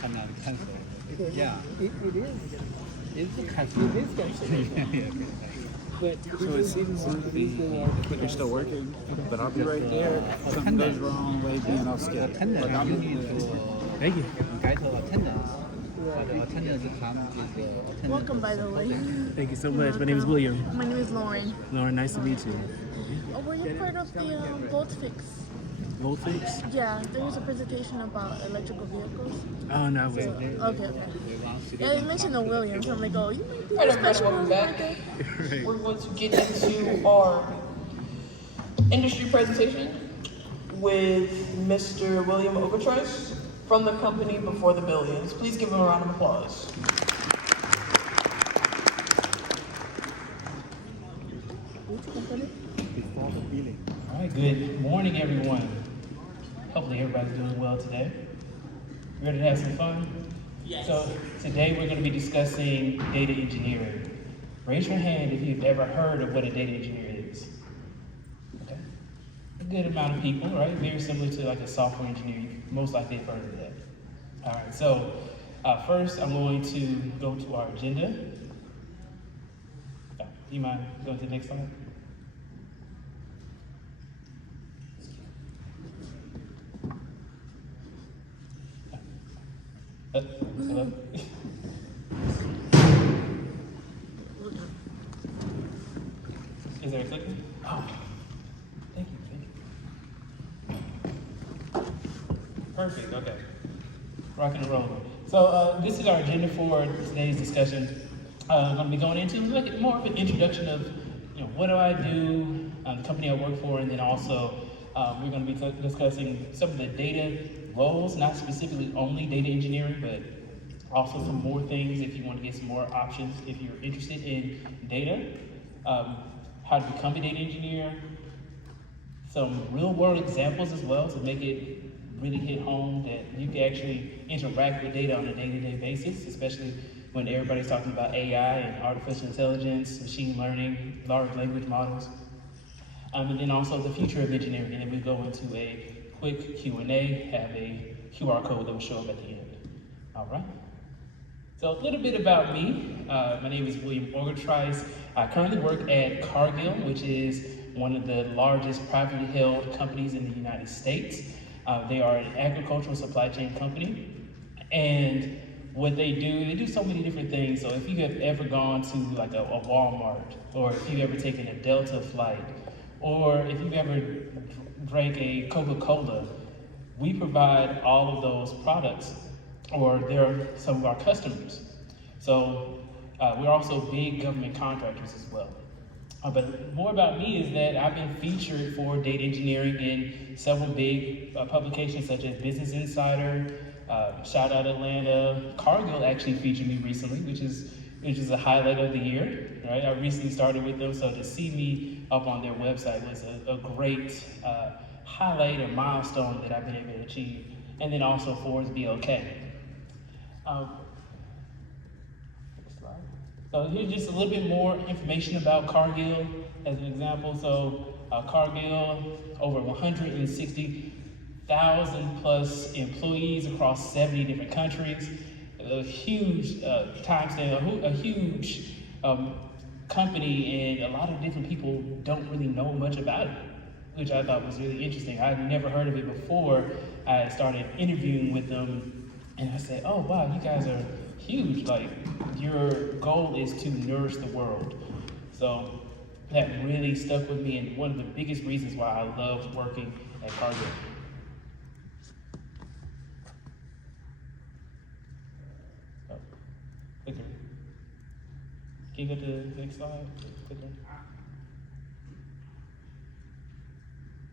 Cannot cancel. Yeah. It is. It's cancelled. It is cancelled. But So it seems to be that you're still working, but I'll be right there. If something goes wrong, way being off schedule. Attendance, But you need to thank you. get attendance. But the attendance time is attendance. Welcome, by the way. Thank you so much. My name is William. My name is Lauren. Lauren, nice to meet you. Oh, were you part of the VoltFix? Voltfix? Yeah, there was a presentation about electrical vehicles. Oh, no, wait. Okay. Yeah, they mentioned the Williams. I'm like, oh, you might be Hello, a special welcome one back. right there. Right. We're going to get into our industry presentation with Mr. William Ogletrice from the company Before the Billions. Please give him a round of applause. Before the billing. All right, good morning, everyone. Hopefully everybody's doing well today. Ready to have some fun? Yes. So today we're going to be discussing data engineering. Raise your hand if you've ever heard of what a data engineer is. Okay. A good amount of people, right? Very similar to like a software engineer. You most likely have heard of that. All right, so first I'm going to go to our agenda. Do you mind going to the next slide? Hello? Is there a clicker? Oh, thank you. Perfect, okay. Rocking and rolling. So this is our agenda for today's discussion. I'm going to be going into like more of an introduction of, what do I do, the company I work for, and then also we're going to be discussing some of the data roles, not specifically only data engineering, but also some more things if you want to get some more options if you're interested in data, how to become a data engineer, some real world examples as well to make it really hit home that you can actually interact with data on a day-to-day basis, especially when everybody's talking about AI and artificial intelligence, machine learning, large language models, and then also the future of engineering. And then we go into a quick Q&A, have a QR code that will show up at the end. All right. So a little bit about me. My name is William Ogletrice. I currently work at Cargill, which is one of the largest privately held companies in the United States. They are an agricultural supply chain company. And what they do so many different things. So if you have ever gone to like a Walmart, or if you've ever taken a Delta flight, or if you've ever drank a Coca-Cola, we provide all of those products, or they're some of our customers. So we're also big government contractors as well. But more about me is that I've been featured for data engineering in several big publications such as Business Insider, Shout Out Atlanta. Cargill actually featured me recently, which is a highlight of the year, right? I recently started with them, so to see me up on their website was a great highlight or milestone that I've been able to achieve. And then also Forbes BLK. So here's just a little bit more information about Cargill as an example. So Cargill, over 160,000 plus employees across 70 different countries, a huge time span, a huge company, and a lot of different people don't really know much about it, which I thought was really interesting. I'd never heard of it before I started interviewing with them, and I said, oh wow, you guys are huge, like your goal is to nourish the world. So that really stuck with me, and one of the biggest reasons why I loved working at Cargill. Oh, clicker. Can you go to the next slide? Clicker.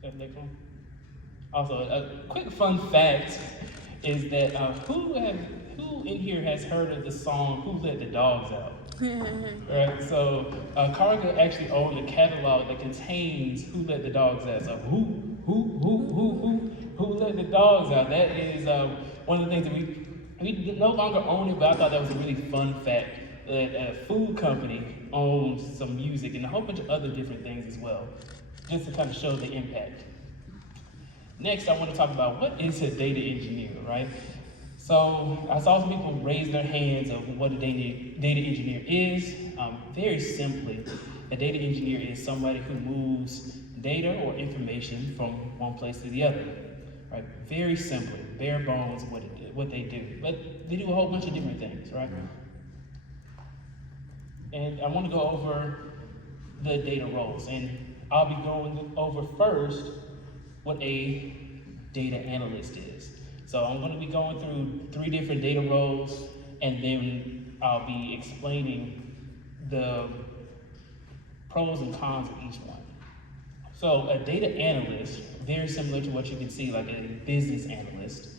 That next one. Also, a quick fun fact is that who in here has heard of the song "Who Let the Dogs Out"? Right. So Cargill actually owned a catalog that contains "Who Let the Dogs Out." So who let the dogs out? That is one of the things that we no longer own it, but I thought that was a really fun fact that a food company owns some music and a whole bunch of other different things as well, just to kind of show the impact. Next, I want to talk about what is a data engineer, right? So I saw some people raise their hands of what a data engineer is. Very simply, a data engineer is somebody who moves data or information from one place to the other, right? Very simply, bare bones what they do. But they do a whole bunch of different things, right? And I want to go over the data roles, and I'll be going over first what a data analyst is. So I'm going to be going through 3 different data roles, and then I'll be explaining the pros and cons of each one. So a data analyst, very similar to what you can see like a business analyst,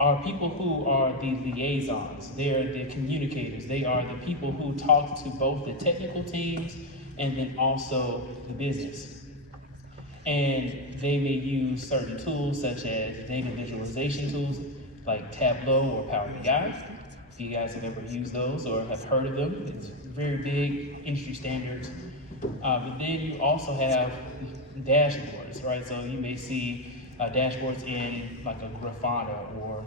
are people who are the liaisons. They're the communicators. They are the people who talk to both the technical teams and then also the business. And they may use certain tools such as data visualization tools like Tableau or Power BI. If you guys have ever used those or have heard of them, it's very big industry standards. But then you also have dashboards, right? So you may see dashboards in like a Grafana or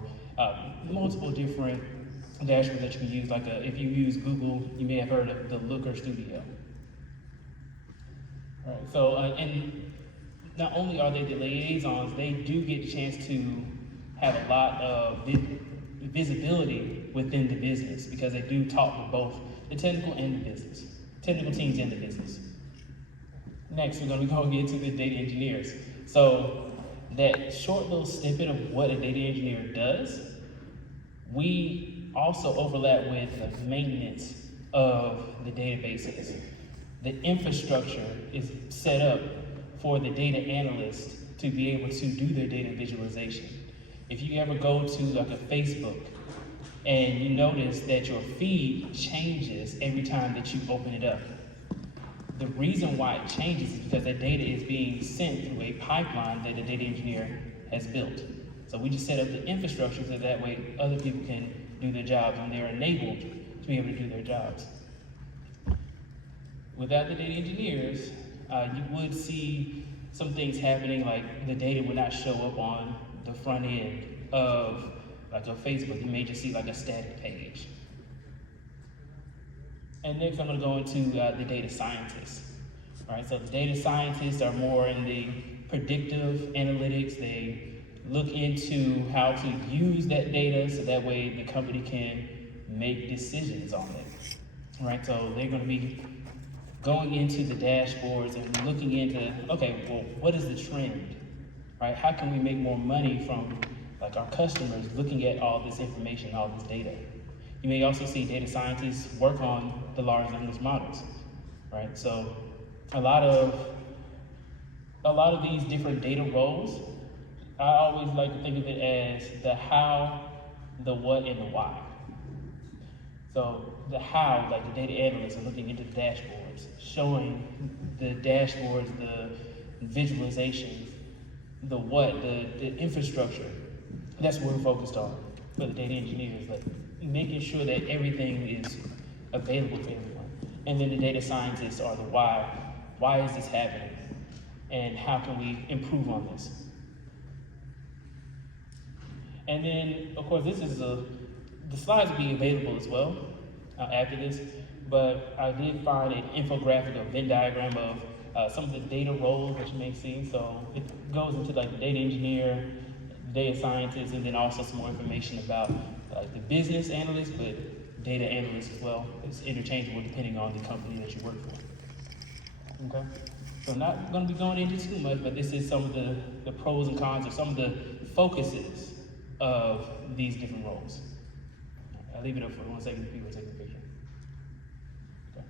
multiple different dashboards that you can use. Like if you use Google, you may have heard of the Looker Studio. All right, so and not only are they the liaisons, they do get a chance to have a lot of visibility within the business because they do talk with both the technical and the business, technical teams and the business. Next, we're going to go into the data engineers. So that short little snippet of what a data engineer does, we also overlap with the maintenance of the databases. The infrastructure is set up for the data analyst to be able to do their data visualization. If you ever go to like a Facebook and you notice that your feed changes every time that you open it up, the reason why it changes is because that data is being sent through a pipeline that the data engineer has built. So we just set up the infrastructure so that way other people can do their jobs and they're enabled to be able to do their jobs. Without the data engineers, you would see some things happening like the data would not show up on the front end of like a Facebook. You may just see like a static page. And next I'm going to go into the data scientists. All right, so the data scientists are more in the predictive analytics. They look into how to use that data so that way the company can make decisions on it. All right, so they're going to be going into the dashboards and looking into, okay, well, what is the trend, right? How can we make more money from like our customers looking at all this information, all this data? You may also see data scientists work on the large language models, right? So a lot of these different data roles, I always like to think of it as the how, the what, and the why. So the how, like the data analysts are looking into the dashboards, showing the dashboards, the visualizations, the what, the infrastructure. That's what we're focused on for the data engineers, like making sure that everything is available for everyone. And then the data scientists are the why. Why is this happening? And how can we improve on this? And then, of course, the slides will be available as well after this, but I did find an infographic or Venn diagram of some of the data roles that you may see. So it goes into like the data engineer, data scientist, and then also some more information about the business analyst, but data analyst as well. It's interchangeable depending on the company that you work for. Okay? So I'm not going to be going into too much, but this is some of the pros and cons or some of the focuses of these different roles. I'll leave it up for 1 second if people take the picture. Okay.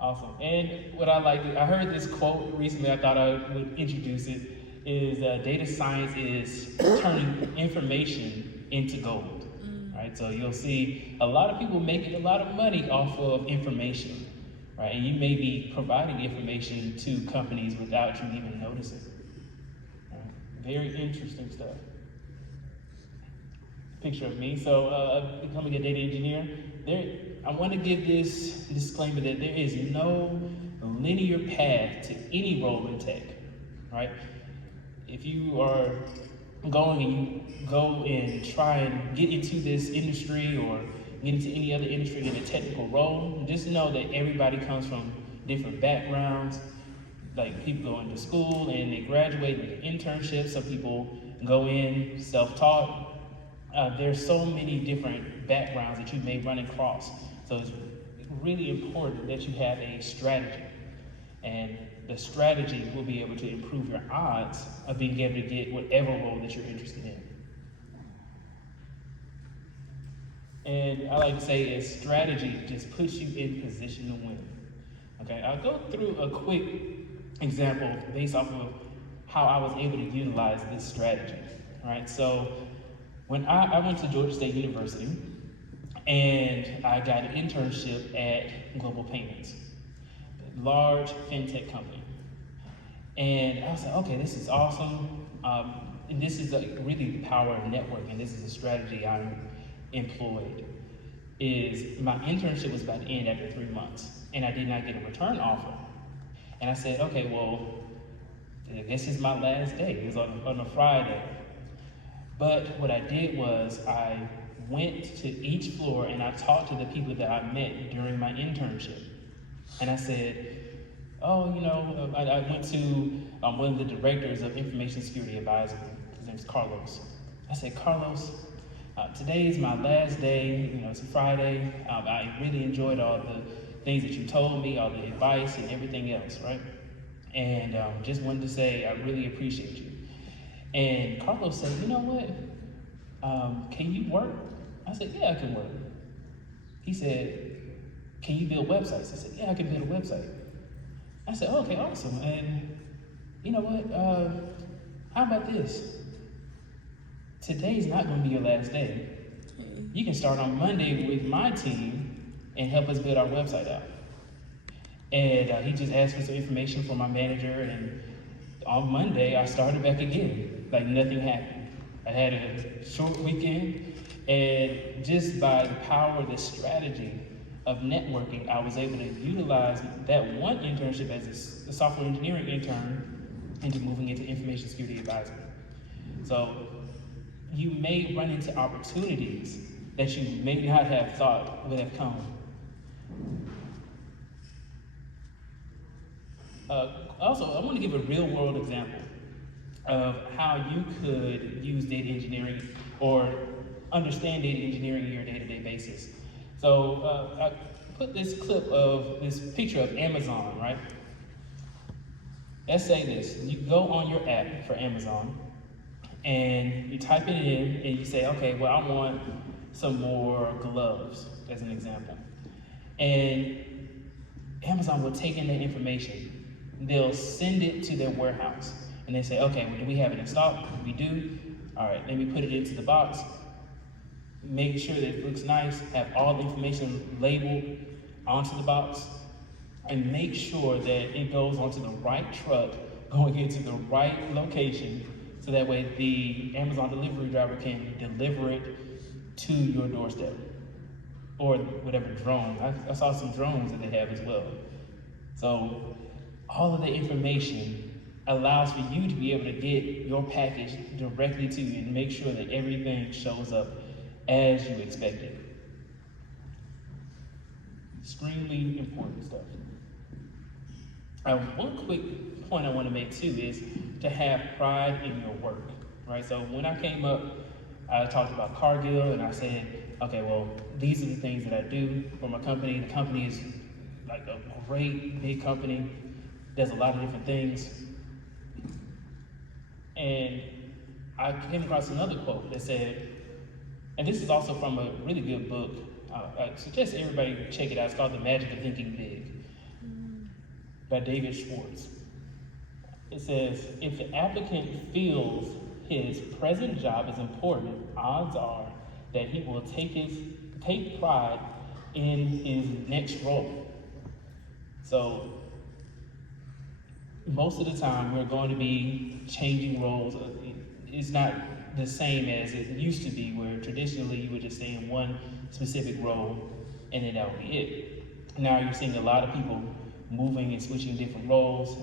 Awesome. And what I heard this quote recently, I thought I would introduce it, is data science is turning information into gold. Right? So you'll see a lot of people making a lot of money off of information. Right? And you may be providing information to companies without you even noticing. Right? Very interesting stuff. Picture of me. So becoming a data engineer, I want to give this disclaimer that there is no linear path to any role in tech, right? if you are going and you go and try and get into this industry or get into any other industry in a technical role, just know that everybody comes from different backgrounds. Like people go into school and they graduate with internships. Some people go in self-taught. There's so many different backgrounds that you may run across. So it's really important that you have a strategy. And the strategy will be able to improve your odds of being able to get whatever role that you're interested in. And I like to say is strategy just puts you in position to win. Okay, I'll go through a quick example based off of how I was able to utilize this strategy. All right, so when I went to Georgia State University and I got an internship at Global Payments, a large fintech company. And I was like, okay, this is awesome. And this is really the power of networking. This is a strategy I employed. Is my internship was about to end after 3 months, and I did not get a return offer. And I said, okay, well, this is my last day. It was on a Friday. But what I did was I went to each floor and I talked to the people that I met during my internship. And I said, oh, you know, I went to one of the directors of Information Security Advisory. His name's Carlos. I said, Carlos, today is my last day. You know, it's a Friday. I really enjoyed all the things that you told me, all the advice and everything else, right? And just wanted to say I really appreciate you. And Carlos said, you know what? Can you work? I said, yeah, I can work. He said, can you build websites? I said, yeah, I can build a website. I said, okay, awesome. And you know what? How about this? Today's not going to be your last day. You can start on Monday with my team and help us build our website out. And he just asked for some information from my manager, and on Monday I started back again, like nothing happened. I had a short weekend, and just by the power of the strategy of networking, I was able to utilize that one internship as a software engineering intern into moving into information security advisory. So you may run into opportunities that you may not have thought would have come. Also, I want to give a real world example of how you could use data engineering or understand data engineering in your day-to-day basis. So I put this clip of this picture of Amazon, right? Let's say this, you go on your app for Amazon and you type it in and you say, okay, well, I want some more gloves, as an example. And Amazon will take in that information. They'll send it to their warehouse. And they say, okay, well, do we have it in stock? We do. All right, let me put it into the box. Make sure that it looks nice, have all the information labeled onto the box, and make sure that it goes onto the right truck, going into the right location, so that way the Amazon delivery driver can deliver it to your doorstep. Or whatever drone. I saw some drones that they have as well. So all of the information allows for you to be able to get your package directly to you and make sure that everything shows up as you expected. Extremely important stuff. One quick point I want to make too is to have pride in your work, right? So when I came up, I talked about Cargill and I said, okay, well, these are the things that I do for my company. The company is like a great big company, does a lot of different things. And I came across another quote that said, and this is also from a really good book. I suggest everybody check it out. It's called The Magic of Thinking Big by David Schwartz. It says, if the applicant feels his present job is important, odds are that he will take pride in his next role. So most of the time we're going to be changing roles. It's not the same as it used to be, where traditionally you would just stay in one specific role and then that would be it. Now you're seeing a lot of people moving and switching different roles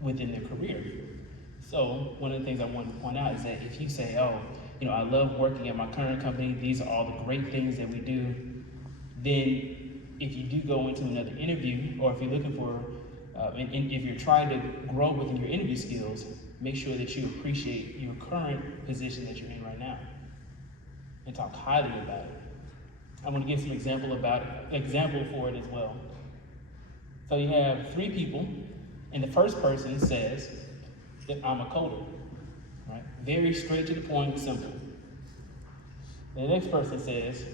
within their career. So one of the things I wanted to point out is that if you say, oh, you know, I love working at my current company, these are all the great things that we do, then if you do go into another interview, or if you're looking for, and if you're trying to grow within your interview skills, make sure that you appreciate your current position that you're in right now and talk highly about it. I'm going to give some example for it as well. So you have 3 people, and the first person says that I'm a coder, right? Very straight to the point, simple. The next person says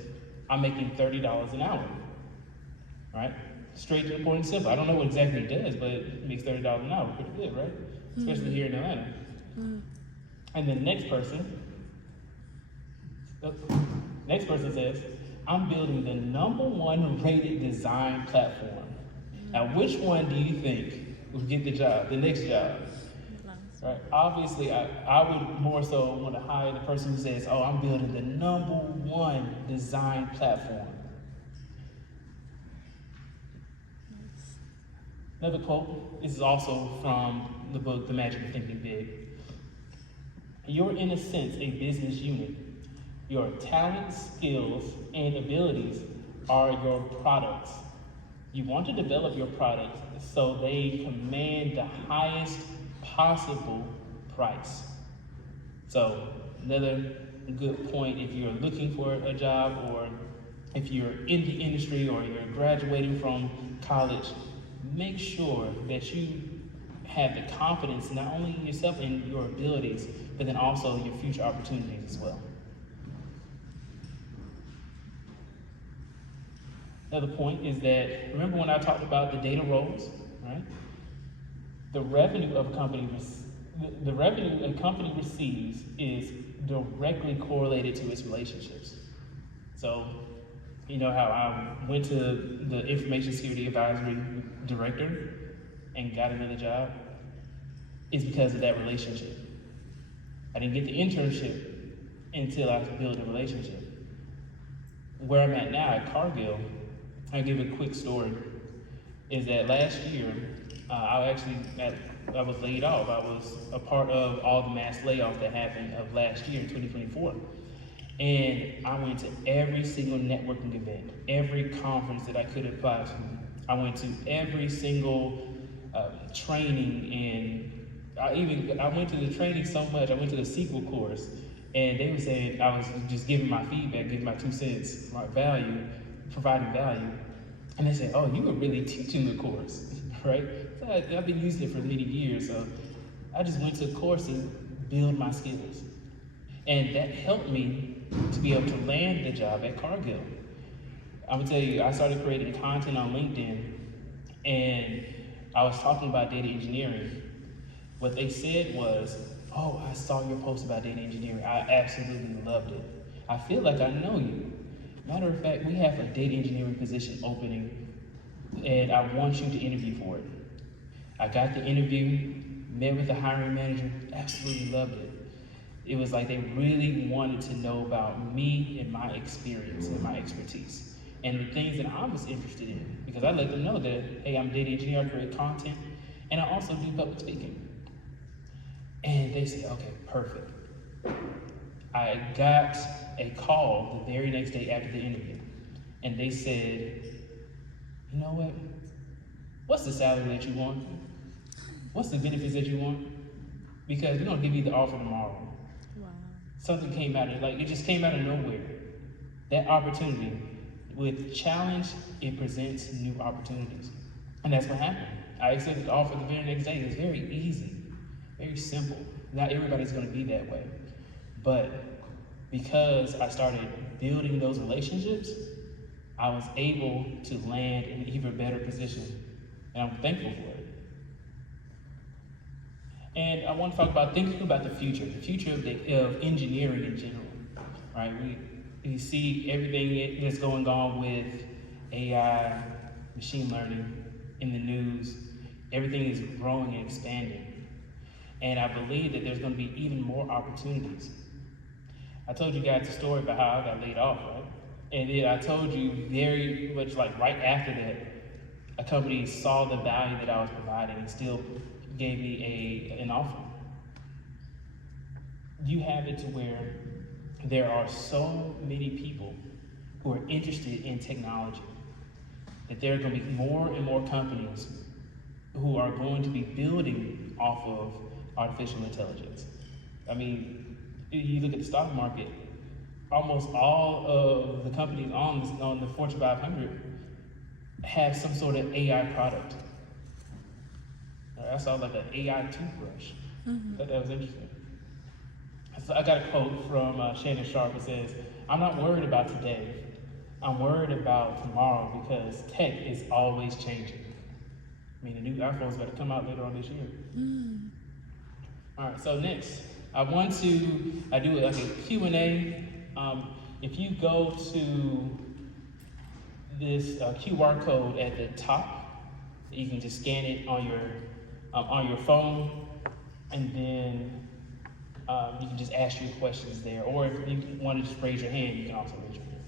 I'm making $30 an hour, right? Straight to the point and simple. I don't know what exactly he does, but it makes $30 an hour, pretty good, right? Especially here in Atlanta. And the next person says, I'm building the #1 rated design platform. Now, which one do you think will get the job, the next job? Right? Obviously, I would more so want to hire the person who says, oh, I'm building the #1 design platform. Another quote, this is also from the book, The Magic of Thinking Big. You're, in a sense, a business unit. Your talents, skills, and abilities are your products. You want to develop your products so they command the highest possible price. So another good point, if you're looking for a job, or if you're in the industry, or you're graduating from college, make sure that you have the confidence not only in yourself and your abilities, but then also your future opportunities as well. Another point is that, remember when I talked about the data roles, right? The revenue a company receives is directly correlated to its relationships. So, you know how I went to the Information Security Advisory Director and got another job? It's because of that relationship. I didn't get the internship until I built a relationship. Where I'm at now at Cargill, I'll give a quick story, is that last year, I was laid off. I was a part of all the mass layoffs that happened of last year, 2024. And I went to every single networking event, every conference that I could apply to. I went to every single training, and I went to the training so much, I went to the SQL course, and they were saying I was just giving my feedback, giving my 2 cents, my value, providing value. And they said, oh, you were really teaching the course, right? So I've been using it for many years, so I just went to a course to build my skills. And that helped me to be able to land the job at Cargill. I'm gonna tell you, I started creating content on LinkedIn, and I was talking about data engineering. What they said was, oh, I saw your post about data engineering. I absolutely loved it. I feel like I know you. Matter of fact, we have a data engineering position opening, and I want you to interview for it. I got the interview, met with the hiring manager, absolutely loved it. It was like they really wanted to know about me and my experience and my expertise, and the things that I was interested in, because I let them know that, hey, I'm a data engineer, I create content, and I also do public speaking. And they said, okay, perfect. I got a call the very next day after the interview, and they said, you know what? What's the salary that you want? What's the benefits that you want? Because we're gonna give you the offer tomorrow. Wow. Something came out of it just came out of nowhere. That opportunity, with challenge, it presents new opportunities. And that's what happened. I accepted the offer the very next day. It was very easy, very simple. Not everybody's gonna be that way. But because I started building those relationships, I was able to land in an even better position, and I'm thankful for it. And I want to talk about thinking about the future of engineering in general, right? We see everything that's going on with AI, machine learning in the news. Everything is growing and expanding. And I believe that there's going to be even more opportunities. I told you guys the story about how I got laid off, right? And then I told you very much like right after that, a company saw the value that I was providing and still gave me an offer. you have it to where there are so many people who are interested in technology that there are going to be more and more companies who are going to be building off of artificial intelligence. I mean, you look at the stock market, almost all of the companies on the Fortune 500 have some sort of AI product. I saw like an AI toothbrush. I thought that was interesting. So I got a quote from Shannon Sharp that says, "I'm not worried about today. I'm worried about tomorrow because tech is always changing." I mean, the new iPhone's about to come out later on this year. All right, so next, I do like a Q&A. If you go to this QR code at the top, you can just scan it on your phone, and then you can just ask your questions there. Or if you want to just raise your hand, you can also raise your hand.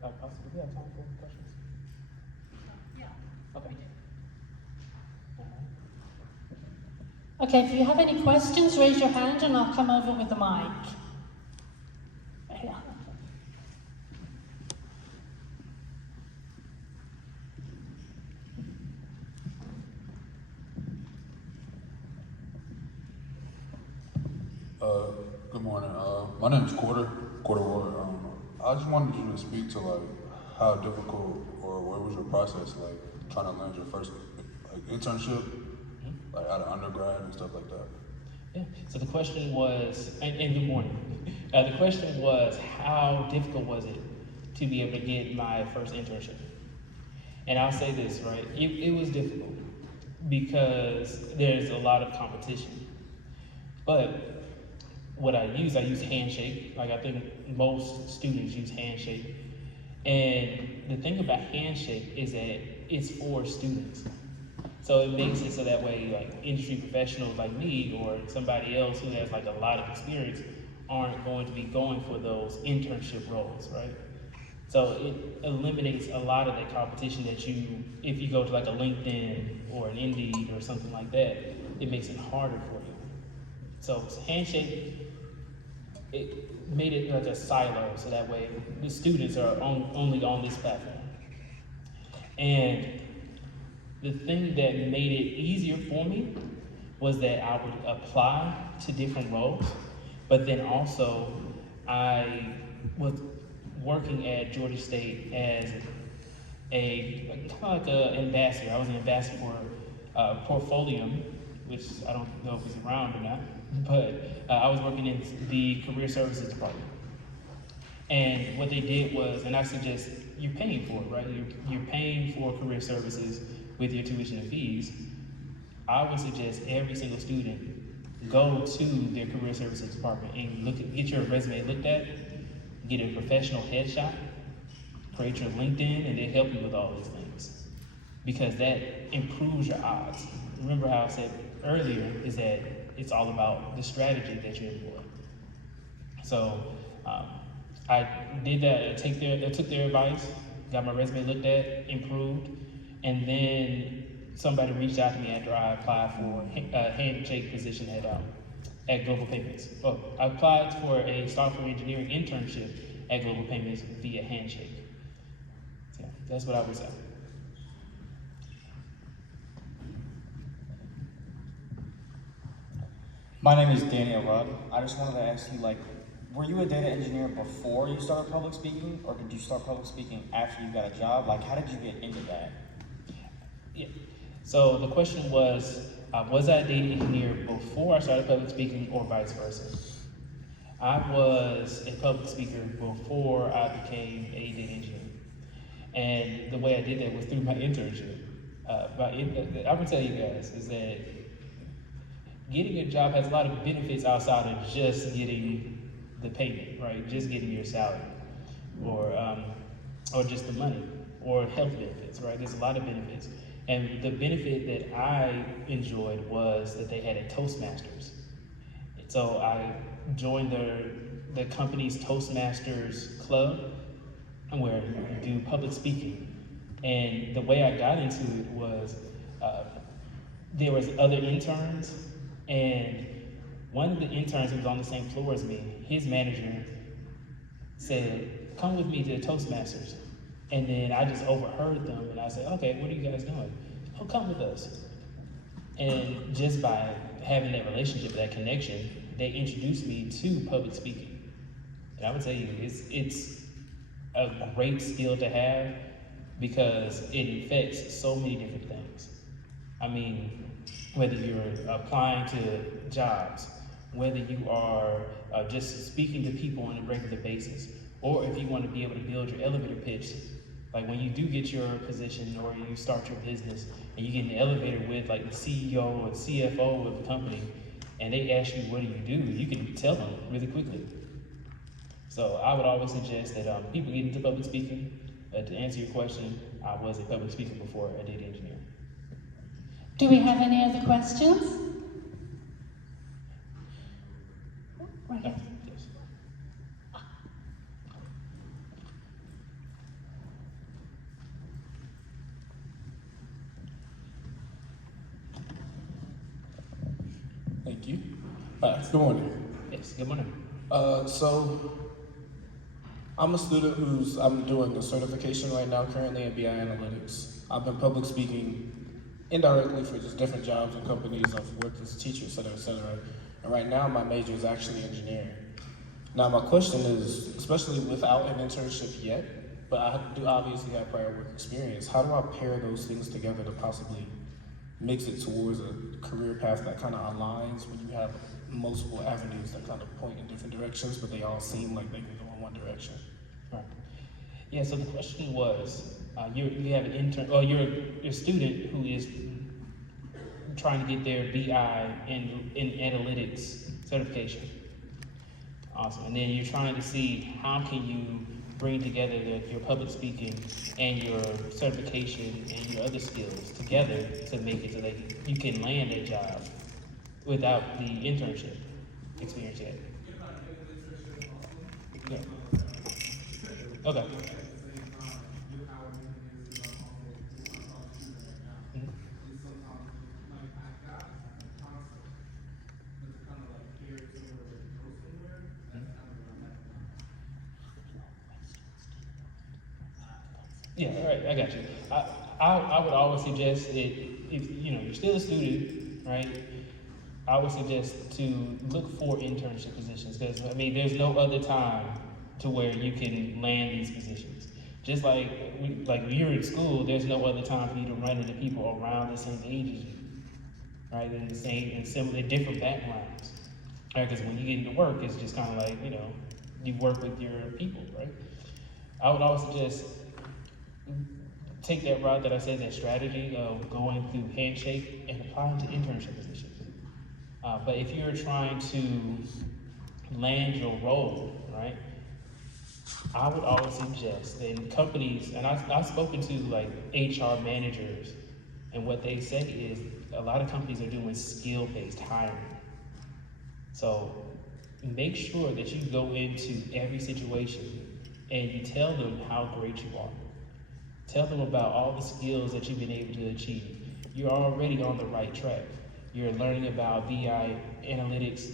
Do we have time for questions? Okay. Okay, if you have any questions, raise your hand and I'll come over with the mic. Yeah. Good morning. My name is Quarter Ward. I just wanted you to speak to like how difficult or what was your process like trying to land your first like internship, like out of undergrad and stuff like that. Yeah. So the question was, and good morning. The question was, how difficult was it to be able to get my first internship? And I'll say this, right? It was difficult because there's a lot of competition. But what I use Handshake. Like I think most students use Handshake. And the thing about Handshake is that it's for students. So it makes it so that way like industry professionals like me or somebody else who has like a lot of experience aren't going to be going for those internship roles, right? So it eliminates a lot of that competition that if you go to like a LinkedIn or an Indeed or something like that, it makes it harder for you. So Handshake, it made it like a silo, so that way the students are only on this platform. And the thing that made it easier for me was that I would apply to different roles, but then also I was working at Georgia State as kind of like an ambassador. I was an ambassador for Portfolium, which I don't know if it's around or not, but I was working in the career services department. And what they did was, and I suggest you're paying for it, right? You're paying for career services with your tuition and fees. I would suggest every single student go to their career services department and get your resume looked at, get a professional headshot, create your LinkedIn, and they help you with all these things. Because that improves your odds. Remember how I said earlier is that it's all about the strategy that you employ. So I did that. I took their advice, got my resume looked at, improved, and then somebody reached out to me after I applied for a Handshake position at Global Payments. Well, I applied for a software engineering internship at Global Payments via Handshake. So that's what I would say. My name is Daniel Rudd. I just wanted to ask you, were you a data engineer before you started public speaking, or did you start public speaking after you got a job? How did you get into that? Yeah. So the question was I a data engineer before I started public speaking or vice versa? I was a public speaker before I became a data engineer. And the way I did that was through my internship. I would tell you guys is that getting a job has a lot of benefits outside of just getting the payment, right? Just getting your salary, or just the money, or health benefits, right? There's a lot of benefits. And the benefit that I enjoyed was that they had a Toastmasters. So I joined the company's Toastmasters club, where you do public speaking. And the way I got into it was there was other interns, and One of the interns who was on the same floor as me, his manager said, come with me to the Toastmasters. And then I just overheard them and I said, okay, what are you guys doing? Oh, come with us. And just by having that relationship, that connection, they introduced me to public speaking. And I would tell you, it's a great skill to have because it affects so many different things. I mean, whether you're applying to jobs, whether you are just speaking to people on a regular basis, or if you want to be able to build your elevator pitch, like when you do get your position or you start your business and you get in the elevator with like the CEO or CFO of the company, and they ask you, what do, you can tell them really quickly. So I would always suggest that people get into public speaking. To answer your question, I was a public speaker before I did engineering. Do we have any other questions? Right here. Yes. Thank you. Good morning. Yes, good morning. So I'm a student I'm doing a certification right now currently in BI Analytics. I've been public speaking indirectly for just different jobs and companies. I've worked as a teacher, et cetera, et cetera. And right now my major is actually engineering. Now my question is, especially without an internship yet, but I do obviously have prior work experience, how do I pair those things together to possibly mix it towards a career path that kind of aligns when you have multiple avenues that kind of point in different directions, but they all seem like they can go in one direction? Right. Yeah, so the question was, you have an intern, or you're a student who is trying to get their BI in analytics certification. Awesome. And then you're trying to see how can you bring together your public speaking and your certification and your other skills together to make it so that you can land a job without the internship experience yet. Yeah. Okay. Yeah, all right, I got you. I would always suggest that if you're still a student, right? I would suggest to look for internship positions because there's no other time to where you can land these positions. Just like when you're in school, there's no other time for you to run into people around the same age as you, right? And the same and similar different backgrounds, right? Because when you get into work, it's just kind of like you work with your people, right? I would always suggest take that route that I said, that strategy of going through Handshake and applying to internship positions. But if you're trying to land your role, right, I would always suggest that companies, and I've spoken to like HR managers, and what they say is a lot of companies are doing skill-based hiring. So make sure that you go into every situation and you tell them how great you are. Tell them about all the skills that you've been able to achieve. You're already on the right track. You're learning about BI analytics,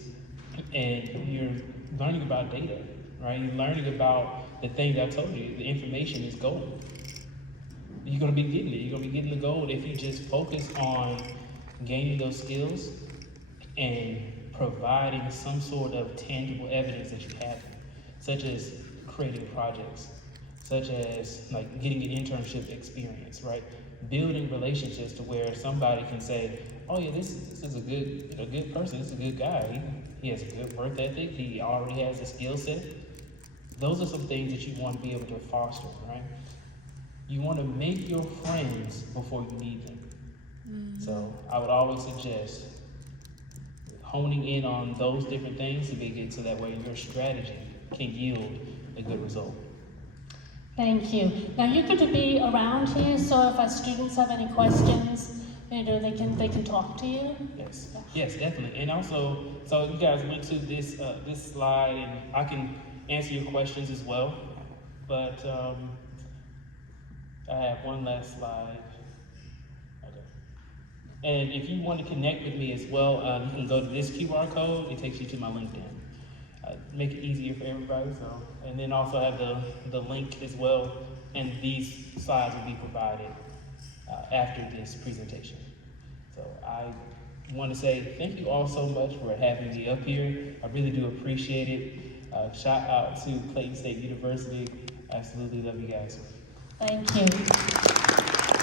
and you're learning about data, right? You're learning about the things I told you. The information is gold. You're gonna be getting it. You're gonna be getting the gold if you just focus on gaining those skills and providing some sort of tangible evidence that you have, such as creating projects, such as like getting an internship experience, right? Building relationships to where somebody can say, oh yeah, this is a good person, this is a good guy. He has a good work ethic, he already has a skill set. Those are some things that you want to be able to foster, right? You want to make your friends before you need them. Mm-hmm. So I would always suggest honing in on those different things to make it so that way your strategy can yield a good result. Thank you. Now you're going to be around here, so if our students have any questions, they can talk to you. Yes, yes, definitely. And also, so you guys went to this this slide, and I can answer your questions as well. But I have one last slide. Okay. And if you want to connect with me as well, you can go to this QR code. It takes you to my LinkedIn. Make it easier for everybody. So, and then also have the link as well. And these slides will be provided after this presentation. So I want to say thank you all so much for having me up here. I really do appreciate it. Shout out to Clayton State University. Absolutely love you guys. Thank you.